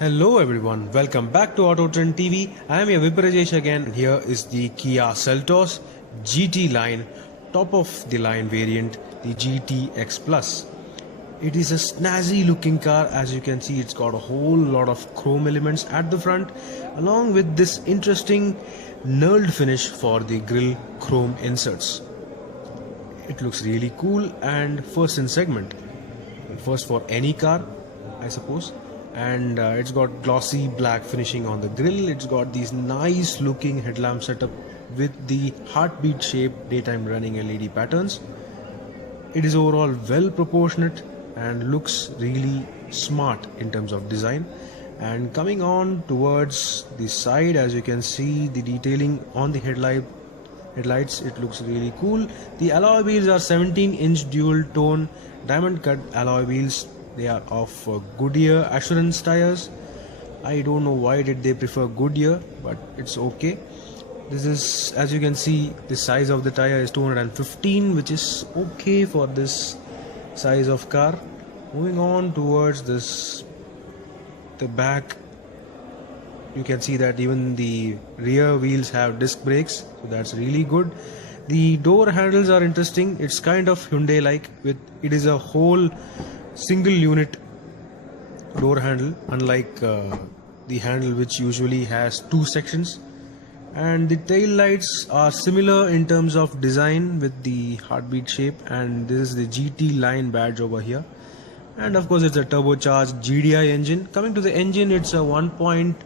Hello everyone, welcome back to Auto Trend TV. I am your Viprajesh again, and here is the Kia Seltos GT line, top of the line variant, the GTX Plus. It is a snazzy looking car. As you can see, it's got a whole lot of chrome elements at the front, along with this interesting knurled finish for the grille chrome inserts. It looks really cool and first in segment. First for any car, I suppose. And it's got glossy black finishing on the grille. It's got these nice looking headlamp setup with the heartbeat shaped daytime running LED patterns. It is overall well proportionate and looks really smart in terms of design. And coming on towards the side, as you can see, the detailing on the headlights, it looks really cool. The alloy wheels are 17-inch dual tone diamond cut alloy wheels. They are of Goodyear Assurance tires. I don't know why did they prefer Goodyear, but it's okay. This is, as you can see, the size of the tire is 215, which is okay for this size of car. Moving on towards the back, you can see that even the rear wheels have disc brakes, so that's really good. The door handles are interesting. It's kind of Hyundai like, it is a whole single unit door handle, unlike the handle which usually has two sections. And the tail lights are similar in terms of design with the heartbeat shape, and this is the GT line badge over here. And of course it's a turbocharged GDI engine. Coming to the engine, it's a 1.4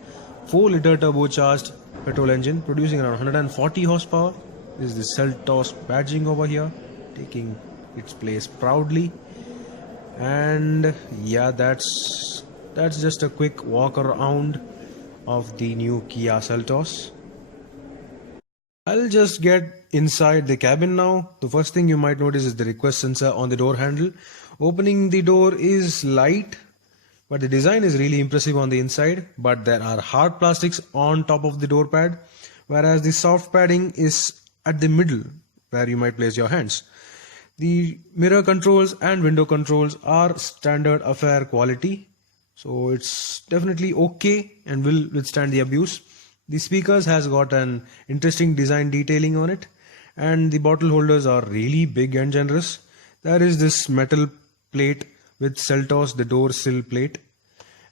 liter turbocharged petrol engine producing around 140 horsepower. This is the Seltos badging over here, taking its place proudly. And yeah, that's just a quick walk around of the new Kia Seltos. I'll just get inside the cabin now. The first thing you might notice is the request sensor on the door handle. Opening the door is light, but the design is really impressive on the inside. But there are hard plastics on top of the door pad, whereas the soft padding is at the middle where you might place your hands. The mirror controls and window controls are standard affair quality, so it's definitely okay and will withstand the abuse. The speakers has got an interesting design detailing on it, and the bottle holders are really big and generous. There is this metal plate with Seltos, the door sill plate.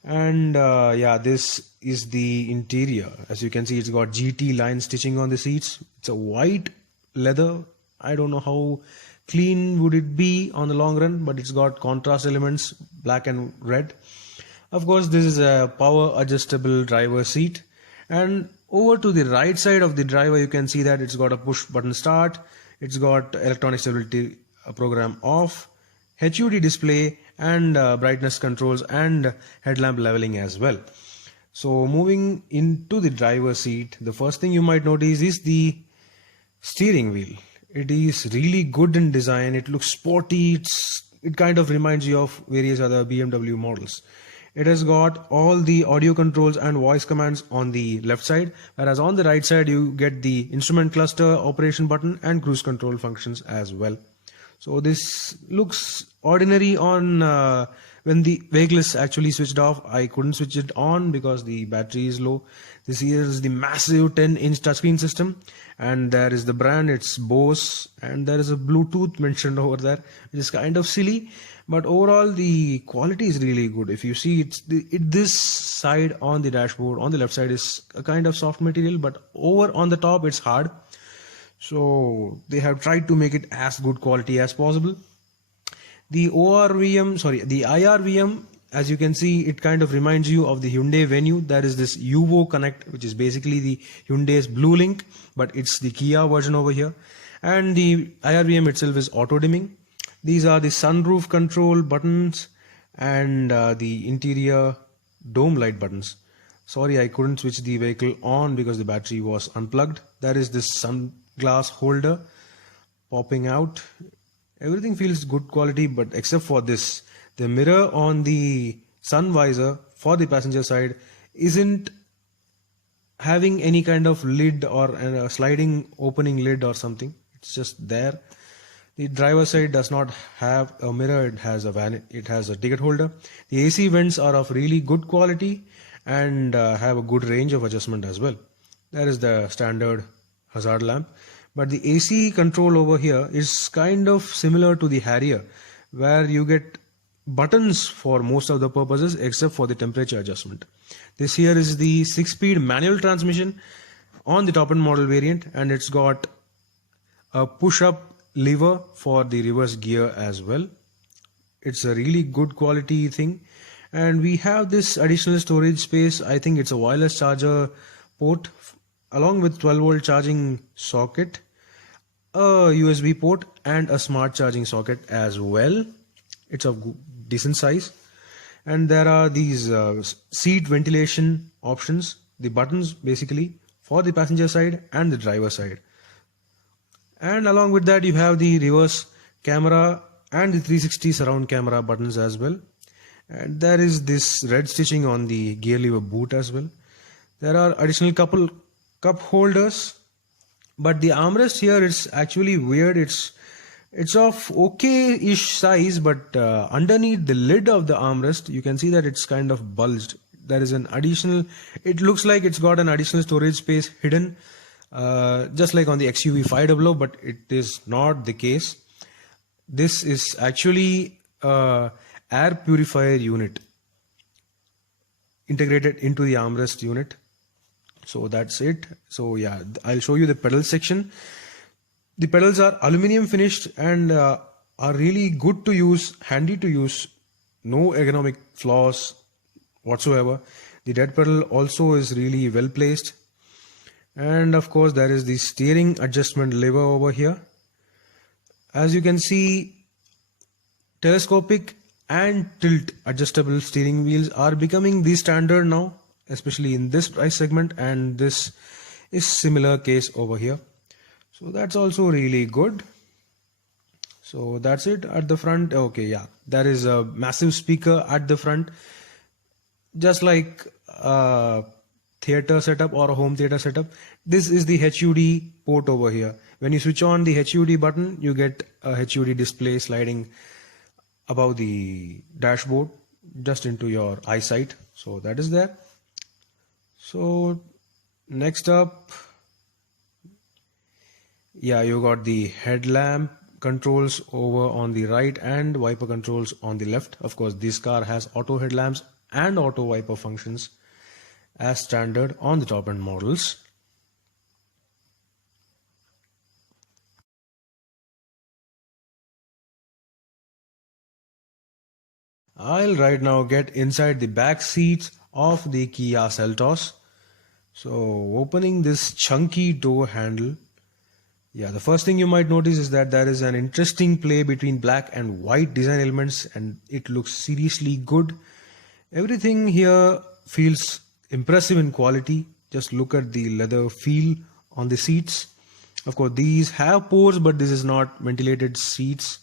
And yeah, this is the interior. As you can see, it's got GT line stitching on the seats. It's a white leather. I don't know how clean would it be on the long run, but it's got contrast elements, black and red. Of course, this is a power adjustable driver seat. And over to the right side of the driver, you can see that it's got a push button start. It's got electronic stability program off, HUD display, and brightness controls and headlamp leveling as well. So moving into the driver seat, the first thing you might notice is the steering wheel. It is really good in design. It looks sporty. It kind of reminds you of various other BMW models. It has got all the audio controls and voice commands on the left side, whereas on the right side you get the instrument cluster, operation button, and cruise control functions as well. So this looks ordinary on when the vehicle is actually switched off. I couldn't switch it on because the battery is low. This here is the massive 10-inch touchscreen system, and there is the brand, it's Bose, and there is a Bluetooth mentioned over there, which is kind of silly, but overall the quality is really good. If you see, this side on the dashboard, on the left side, is a kind of soft material, but over on the top it's hard. So they have tried to make it as good quality as possible. The IRVM, as you can see, it kind of reminds you of the Hyundai Venue. There is this Uvo Connect, which is basically the Hyundai's Blue Link, but it's the Kia version over here. And the IRVM itself is auto dimming. These are the sunroof control buttons and the interior dome light buttons. Sorry, I couldn't switch the vehicle on because the battery was unplugged. There is this sunglass holder popping out. Everything feels good quality, but except for this, the mirror on the sun visor for the passenger side isn't having any kind of lid or a sliding opening lid or something. It's just there. The driver side does not have a mirror. It has a ticket holder. The AC vents are of really good quality, and have a good range of adjustment as well. There is the standard hazard lamp, but the AC control over here is kind of similar to the Harrier, where you get buttons for most of the purposes except for the temperature adjustment. This here is the 6-speed manual transmission on the top end model variant, and it's got a push-up lever for the reverse gear as well. It's a really good quality thing, and we have this additional storage space. I think it's a wireless charger port along with 12-volt charging socket, a USB port, and a smart charging socket as well. It's of decent size, and there are these seat ventilation options, the buttons basically for the passenger side and the driver side. And along with that, you have the reverse camera and the 360 surround camera buttons as well. And there is this red stitching on the gear lever boot as well. There are additional couple cup holders, but the armrest here is actually weird. It's of okay-ish size, but underneath the lid of the armrest, you can see that it's kind of bulged. There is an additional, it looks like it's got an additional storage space hidden, just like on the XUV 500, but it is not the case. This is actually a air purifier unit integrated into the armrest unit. So that's it. So yeah, I'll show you the pedal section. The pedals are aluminum finished and are really good to use, handy to use, no ergonomic flaws whatsoever. The dead pedal also is really well placed, and of course there is the steering adjustment lever over here. As you can see, telescopic and tilt adjustable steering wheels are becoming the standard now, especially in this price segment, and this is similar case over here. So that's also really good. So that's it at the front. Okay, yeah, there is a massive speaker at the front, just like a theater setup or a home theater setup. This is the HUD port over here. When you switch on the HUD button, you get a HUD display sliding above the dashboard just into your eyesight. So that is there. So next up, yeah, you got the headlamp controls over on the right and wiper controls on the left. Of course, this car has auto headlamps and auto wiper functions as standard on the top end models. I'll right now get inside the back seats of the Kia Seltos. So opening this chunky door handle, yeah, the first thing you might notice is that there is an interesting play between black and white design elements, and it looks seriously good. Everything here feels impressive in quality. Just look at the leather feel on the seats. Of course, these have pores, but this is not ventilated seats.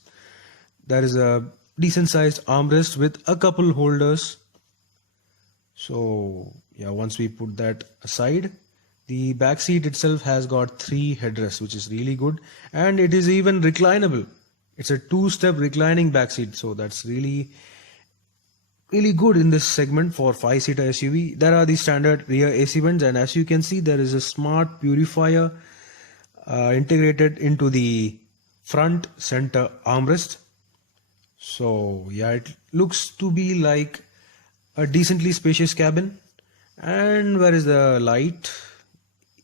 There is a decent sized armrest with a couple holders. So yeah, once we put that aside, the back seat itself has got 3 headrests, which is really good, and it is even reclinable. It's a 2-step reclining back seat, so that's really good in this segment for 5-seater SUV. There are the standard rear AC vents, and as you can see, there is a smart purifier integrated into the front center armrest. So yeah, it looks to be like a decently spacious cabin. And where is the light?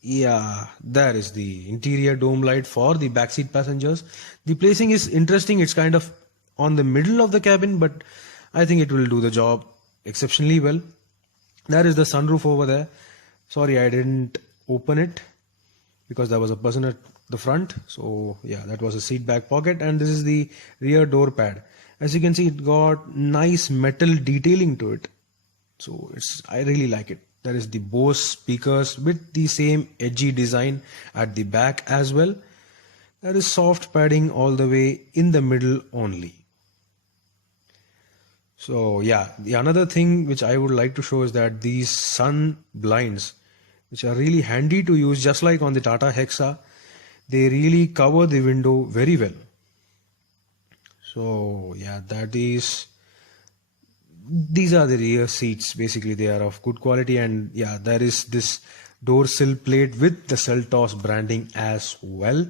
Yeah, there is the interior dome light for the backseat passengers. The placing is interesting. It's kind of on the middle of the cabin, but I think it will do the job exceptionally well. There is the sunroof over there. Sorry, I didn't open it because there was a person at the front. So yeah, that was a seat back pocket, and this is the rear door pad. As you can see, it got nice metal detailing to it. So I really like it. There is the Bose speakers with the same edgy design at the back as well. There is soft padding all the way in the middle only. So yeah, the another thing which I would like to show is that these sun blinds, which are really handy to use, just like on the Tata Hexa, they really cover the window very well. So yeah, that is these are the rear seats. Basically, they are of good quality, and yeah, there is this door sill plate with the Seltos branding as well.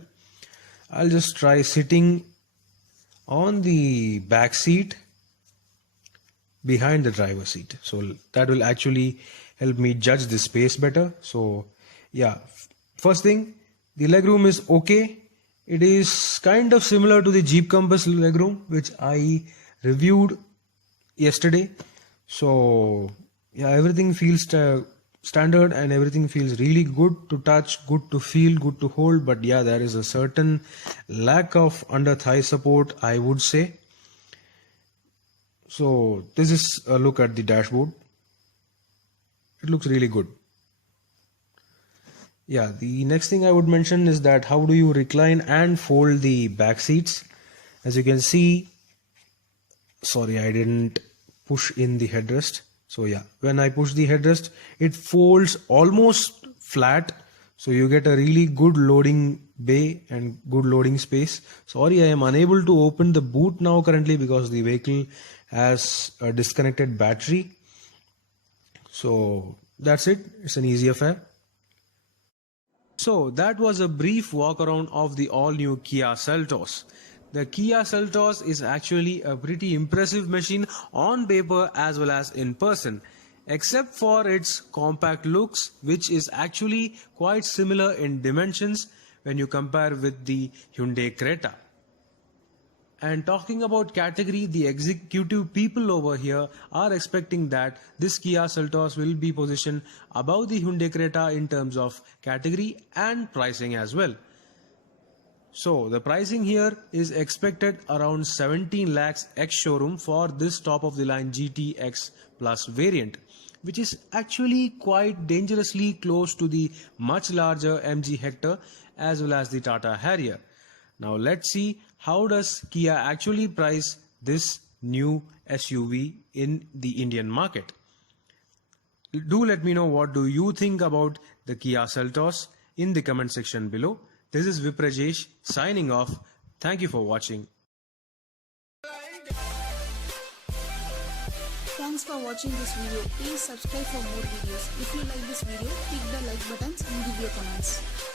I'll just try sitting on the back seat behind the driver's seat, so that will actually help me judge the space better. So yeah, first thing, the legroom is okay. It is kind of similar to the Jeep Compass legroom, which I reviewed yesterday. So yeah, everything feels standard, and everything feels really good to touch, good to feel, good to hold. But yeah, there is a certain lack of under thigh support, I would say. So this is a look at the dashboard. It looks really good. Yeah, the next thing I would mention is that how do you recline and fold the back seats. As you can see, sorry, I didn't push in the headrest. So yeah, when I push the headrest, it folds almost flat, so you get a really good loading bay and good loading space. Sorry, I am unable to open the boot now currently because the vehicle has a disconnected battery. So that's it, it's an easy affair. So that was a brief walk around of the all-new Kia Seltos. The Kia Seltos is actually a pretty impressive machine on paper as well as in person, except for its compact looks, which is actually quite similar in dimensions when you compare with the Hyundai Creta. And talking about category, the executive people over here are expecting that this Kia Seltos will be positioned above the Hyundai Creta in terms of category and pricing as well. So the pricing here is expected around 17 lakhs ex-showroom for this top of the line GTX Plus variant, which is actually quite dangerously close to the much larger MG Hector as well as the Tata Harrier. Now let's see how does Kia actually price this new SUV in the Indian market. Do let me know what do you think about the Kia Seltos in the comment section below. This is Viprajesh signing off. Thank you for watching. Thanks for watching this video. Please subscribe for more videos. If you like this video, click the like buttons and give your comments.